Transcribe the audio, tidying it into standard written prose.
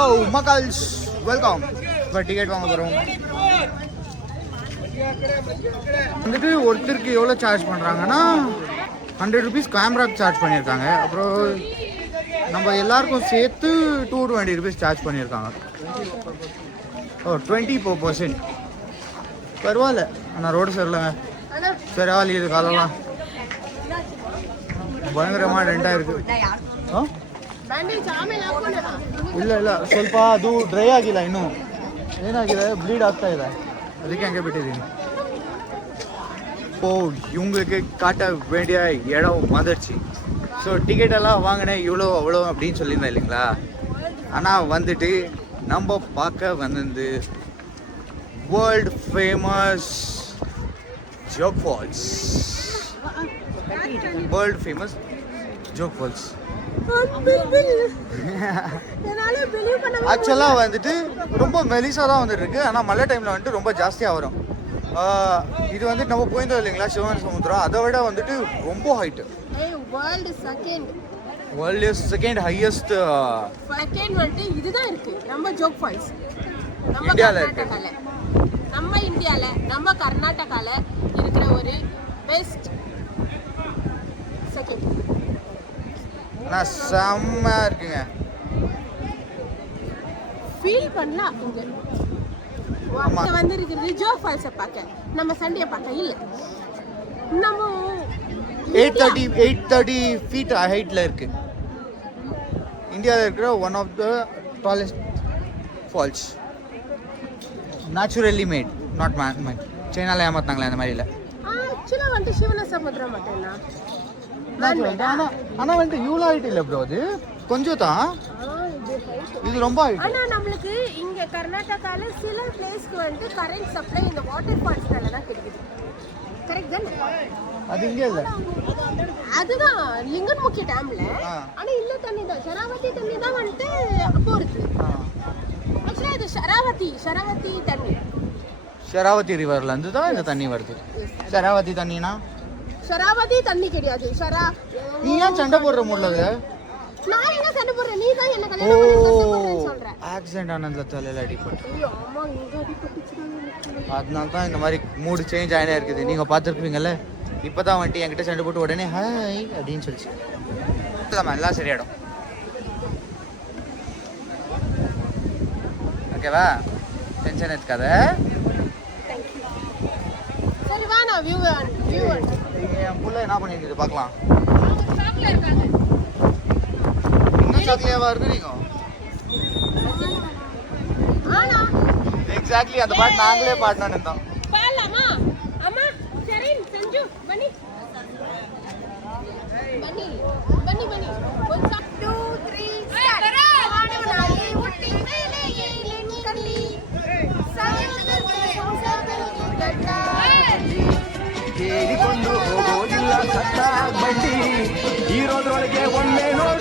யோ மக்கள்ஸ் welcome. இப்போ ticket வாங்க போகிறோம். வந்துட்டு ஒருத்தருக்கு எவ்வளோ சார்ஜ் பண்ணுறாங்கன்னா 100 rupees கேமராக்கு சார்ஜ் பண்ணியிருக்காங்க. அப்புறம் நம்ம எல்லாருக்கும் சேர்த்து 220 rupees சார்ஜ் பண்ணியிருக்காங்க. ஓ 20%. பரவாயில்ல ஆனால் ரோடு சரியில்லைங்க. சரி ஆள் இது காலெல்லாம் ಭಯಂಕರமாக ರೆಂಟ ಇருக்கு. ಇಲ್ಲ ಇಲ್ಲ ಸ್ವಲ್ಪ ಅದು ಡ್ರೈ ಆಗಿಲ್ಲ, ಇನ್ನೂ ಏನಾಗಿದೆ ಬ್ಲೀಡ್ ಆಗ್ತಾ ಇದೆ, ಅದಕ್ಕೆ ಹಂಗೆ ಬಿಟ್ಟಿದ್ದೀನಿ. ஓ இவங்களுக்கு காட்ட வேண்டிய இடம் வந்துடுச்சு. ஸோ டிக்கெட் எல்லாம் வாங்கினேன் இவ்வளோ அவ்வளோ அப்படின்னு சொல்லியிருந்தேன் இல்லைங்களா. ஆனால் வந்துட்டு நம்ம பார்க்க வந்தது world famous Jog Falls. World famous Jog Falls. ஆக்சுவலாக வந்துட்டு ரொம்ப மெலிசாக தான் வந்துட்டு இருக்கு. ஆனால் மழை டைமில் வந்துட்டு ரொம்ப ஜாஸ்தியாக வரும். இது வந்துட்டு நம்ம போயிருந்தோம் இல்லைங்களா சிவன் சமுத்திரம், அதை விட வந்துட்டு ரொம்ப ஹைட்டு. வேர்ல்டு செகண்ட் ஹையஸ்ட் வந்துட்டு இதுதான் இருக்கு நம்ம ஜோக் ஃபால்ஸ். இந்தியாவில் இருக்கு. நம்ம இந்தியாவில் நம்ம கர்நாடகாவில் இருக்கிற ஒரு பெஸ்ட் செகண்ட். ஆனால் செம்மையாக இருக்குங்க. ஃபீல் பண்ணலாம். இங்கே வந்து இருக்கிறது ஜோக் ஃபால்ஸை பார்க்க, நம்ம சண்டையை பார்க்க இல்லை. நம்ம 830 feet ஹைட்டில் இருக்கு. இந்தியாவில் இருக்கிற one of the tallest falls. Naturally made, not made. சைனால ஏமாத்தாங்களே அந்த மாதிரி இல்லை. ஆக்சுவலாக வந்து சிவன சமுத்திரம் மட்டும்னா ஆனால் வந்துட்டு இவ்வளோ ஹைட் இல்லை ப்ரோ, அது கொஞ்சம் தான். இது ரொம்ப ஹைட். ஆனால் நம்மளுக்கு இங்கே கர்நாடகாவில் சில பிளேஸ்க்கு வந்து கரண்ட் சப்ளை இந்த வாட்டர் ஃபால்ஸ்னால தான் கிடைக்குது. கரெக்ட் தானே? அது இங்கே இல்லை, அதுதான் லிங்கன்முக்கி டேம்ல. ஆனால் இல்லை தண்ணி தான், ஷராவதி தண்ணி தான் வந்துட்டு அப்போ இருக்கு. ஆக்சுவலாக இது ஷராவதி தண்ணி. ஷராவதி ரிவர்ல இருந்து தான் இந்த தண்ணி வருது. ஷராவதி தண்ணினா ஷராவதி தண்ணி கிடையாது. நீ ஏன் சண்டை போடுற முடியல? நான் என்ன சண்டை போடுறேன்? நீ தான் என்ன கல்யாணம் பண்ணி கஷ்டப்படுறேன்னு சொல்ற. ஆக்சிடென்ட் ஆனதுல தலையில அடிபட்டு. ஆமா இங்க அடிபட்டுச்சு. அதனால தான் இந்த மாதிரி மூடு சேஞ்ச் ஆயினே இருக்குது. நீங்க பார்த்துருப்பீங்கல்ல, இப்போதான் வந்துட்டு என்கிட்ட சண்டை போட்டு உடனே ஹாய் அப்படின்னு சொல்லிச்சு. இல்லைம்மா எல்லாம் சரியாயிடும். ஓகேவா, டென்ஷன் எடுக்காத. சரி வா நான் வியூ என் புள்ள என்ன பண்ணிருக்குது பார்க்கலாம். ஷாப்ல இருக்காங்க. இன்னும் சாக்லியாவா இருக்கு நீங்க? ஆனா எக்ஸாக்ட்லி அந்த பாட்டு நாங்களே பாடணும்னு இருந்தோம். பாடலாமா? அம்மா சரி செஞ்சு பனி 1 2 3 ஸ்டார்ட். வானவனாலே ஒட்டி மேலே ஏலேன் கண்ணி சாயந்தரಕ್ಕೆ ಸಂಸಾರಕ್ಕೆ ಗಡ್ಡ ಕೇಳಿಕೊಂಡು ಹೋಗೋದಿಲ್ಲ ಸತ್ತ ಬಂಡಿ ಇರೋದ್ರೊಳಗೆ ಒಮ್ಮೆ ನೋಡಿ